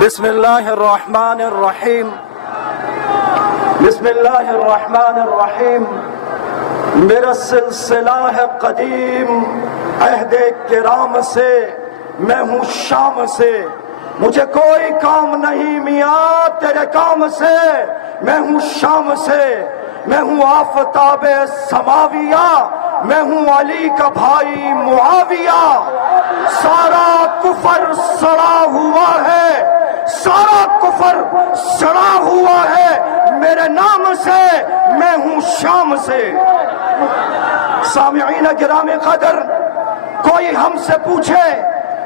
بسم اللہ الرحمن الرحیم بسم اللہ الرحمن الرحیم۔ میرا سلسلہ ہے قدیم عہد کرام سے، میں ہوں شام سے، مجھے کوئی کام نہیں میاں تیرے کام سے، میں ہوں شام سے، میں ہوں آفتاب سماویہ، میں ہوں علی کا بھائی معاویہ۔ سارا کفر سڑا ہوا ہے، سارا کفر سڑا ہوا ہے میرے نام سے، میں ہوں شام سے۔ سامعین گرامی قدر، کوئی ہم سے پوچھے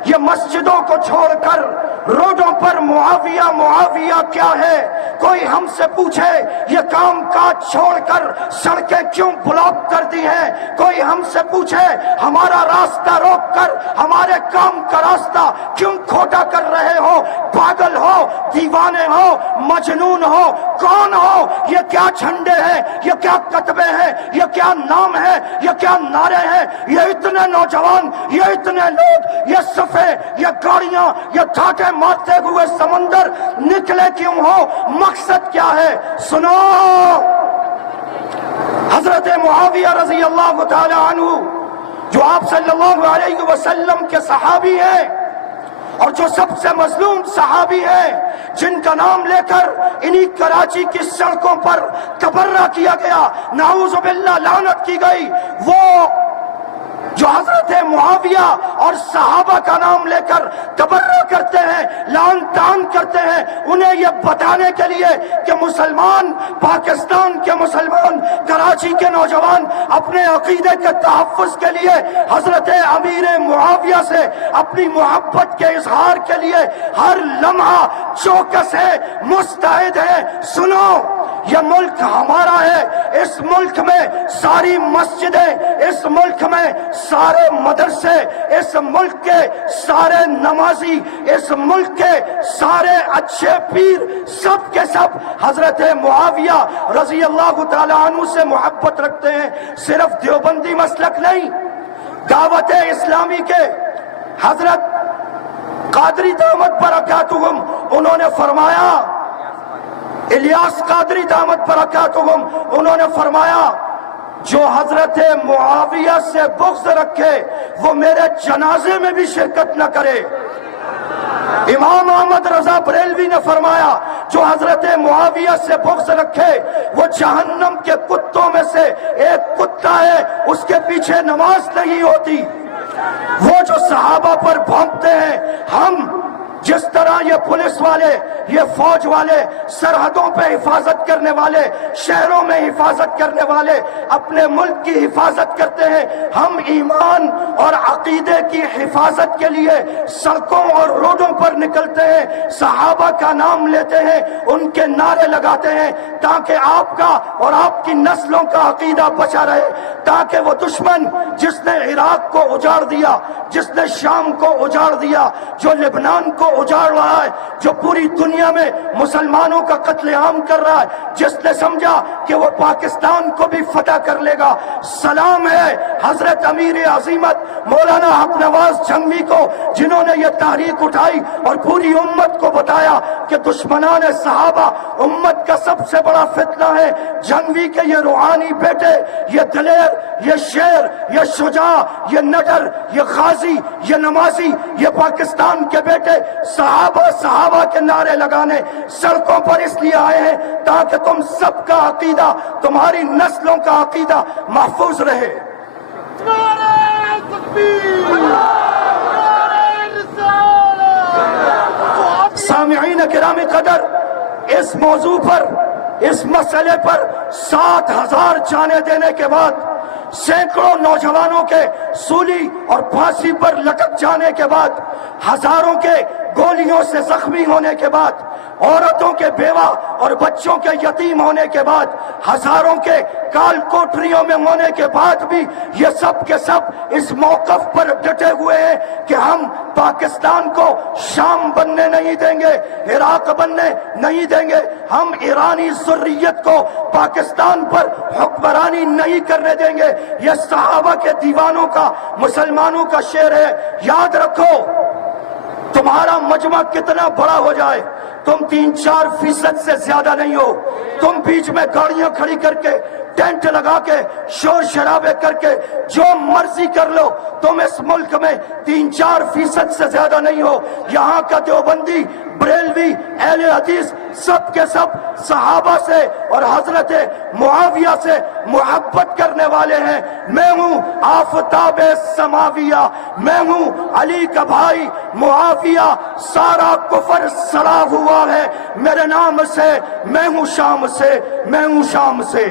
یہ مسجدوں کو چھوڑ کر روڈوں پر معاویہ معاویہ کیا ہے، کوئی ہم سے پوچھے یہ کام کاج چھوڑ کر سڑکیں کیوں بلاک کر دی ہیں، کوئی ہم سے پوچھے ہمارا راستہ روک کر ہمارے کام کا راستہ کیوں کھوٹا کر رہے ہو، پاگل ہو، دیوانے ہو، مجنون ہو، کون ہو، یہ کیا جھنڈے ہیں، یہ کیا کتبے ہیں، یہ کیا نام ہے، یہ کیا نعرے ہیں، یہ اتنے نوجوان، یہ اتنے لوگ، یہ صفے، یہ گاڑیاں، یہ ڈھاکے مارتے ہوئے سمندر نکلے کیوں ہو، مقصد کیا ہے؟ سنو، حضرت معاویہ رضی اللہ تعالی عنہ جو آپ صلی اللہ علیہ وسلم کے صحابی ہیں اور جو سب سے مظلوم صحابی ہیں، جن کا نام لے کر انہی کراچی کی سڑکوں پر تبرہ کیا گیا، نعوذ باللہ لعنت کی گئی، وہ جو حضرت معاویہ اور صحابہ کا نام لے کر تبرہ کرتے ہیں، لعن طعن کرتے ہیں، انہیں یہ بتانے کے لیے کہ مسلمان، پاکستان کے مسلمان، کراچی کے نوجوان اپنے عقیدے کے تحفظ کے لیے حضرت امیر معاویہ سے اپنی محبت کے اظہار کے لیے ہر لمحہ چوکس ہے، مستعد ہے۔ سنو، یہ ملک ہمارا ہے، اس ملک میں ساری مسجدیں، اس ملک میں سارے مدرسے، اس ملک کے سارے نمازی، اس ملک کے سارے اچھے پیر، سب کے سب حضرت معاویہ رضی اللہ تعالی عنہ سے محبت رکھتے ہیں۔ صرف دیوبندی مسلک نہیں، دعوت اسلامی کے حضرت قادری دامت برکاتہم، انہوں نے فرمایا، الیاس قادری دامت برکاتہم، انہوں نے فرمایا جو حضرت معاویہ سے بغض رکھے وہ میرے جنازے میں بھی شرکت نہ کرے۔ امام احمد رضا بریلوی نے فرمایا جو حضرت معاویہ سے بغض رکھے وہ جہنم کے کتوں میں سے ایک کتا ہے، اس کے پیچھے نماز نہیں ہوتی۔ وہ جو صحابہ پر بھونکتے ہیں، ہم جس طرح یہ پولیس والے، یہ فوج والے، سرحدوں پہ حفاظت کرنے والے، شہروں میں حفاظت کرنے والے اپنے ملک کی حفاظت کرتے ہیں، ہم ایمان اور عقیدے کی حفاظت کے لیے سڑکوں اور روڈوں پر نکلتے ہیں، صحابہ کا نام لیتے ہیں، ان کے نعرے لگاتے ہیں تاکہ آپ کا اور آپ کی نسلوں کا عقیدہ بچا رہے، تاکہ وہ دشمن جس نے عراق کو اجاڑ دیا، جس نے شام کو اجاڑ دیا، جو لبنان کو اجاڑ رہا ہے، جو پوری دنیا میں مسلمانوں کا قتل عام کر رہا ہے، جس نے سمجھا کہ وہ پاکستان کو بھی فتح کر لے گا، سلام ہے حضرت امیر عظیمت مولانا حق نواز جھنگوی کو، جنہوں نے یہ تحریک اٹھائی اور پوری امت کو بتایا کہ دشمنان صحابہ امت کا سب سے بڑا فتنہ ہے۔ جھنگوی کے یہ روحانی بیٹے، یہ دلیر، یہ شیر، یہ شجاع، یہ نڈر، یہ غازی، یہ نمازی، یہ پاکستان کے بیٹے صحابہ کے نعرے لگانے سڑکوں پر اس لیے آئے ہیں تاکہ تم سب کا عقیدہ، تمہاری نسلوں کا عقیدہ محفوظ رہے۔ سامعین کرام قدر، اس موضوع پر، اس مسئلے پر 7,000 جانیں دینے کے بعد، سینکڑوں نوجوانوں کے سولی اور پھانسی پر لٹک جانے کے بعد، ہزاروں کے گولیوں سے زخمی ہونے کے بعد، عورتوں کے بیوہ اور بچوں کے یتیم ہونے کے بعد، ہزاروں کے کال کوٹریوں میں ہونے کے بعد بھی یہ سب کے سب اس موقف پر ڈٹے ہوئے ہیں کہ ہم پاکستان کو شام بننے نہیں دیں گے، عراق بننے نہیں دیں گے، ہم ایرانی ذریت کو پاکستان پر حکمرانی نہیں کرنے دیں گے۔ یہ صحابہ کے دیوانوں کا، مسلمانوں کا شعر ہے، یاد رکھو تمہارا مجمع کتنا بڑا ہو جائے، تم 3-4% سے زیادہ نہیں ہو۔ تم بیچ میں گاڑیاں کھڑی کر کے، ٹینٹ لگا کے، شور شرابے کر کے جو مرضی کر لو، تم اس ملک میں 3-4% سے زیادہ نہیں ہو۔ یہاں کا دیوبندی، بریلوی، اہل حدیث سب کے سب صحابہ سے اور حضرت معاویہ سے محبت کرنے والے ہیں۔ میں ہوں آفتاب سماویہ، میں ہوں علی کا بھائی معاویہ، سارا کفر سڑا ہوا ہے میرے نام سے، میں ہوں شام سے، میں ہوں شام سے۔